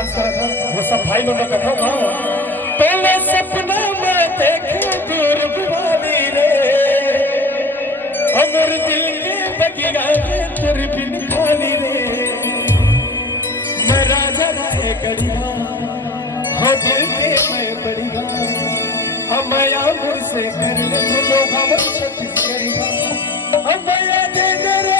डांस करा था वो सब भाई लोग कथा था। पहले सपना में देखे दूर वाली रे, अमर दिल के बगिया में तेरे बिन खाली रे। मैं राजा राय गढ़िया हो दिल के मैं बढ़िया, अब मैं आमुर से कर ले तो लोग हम छत्तीसगढ़िया, अब मैं दे दे रे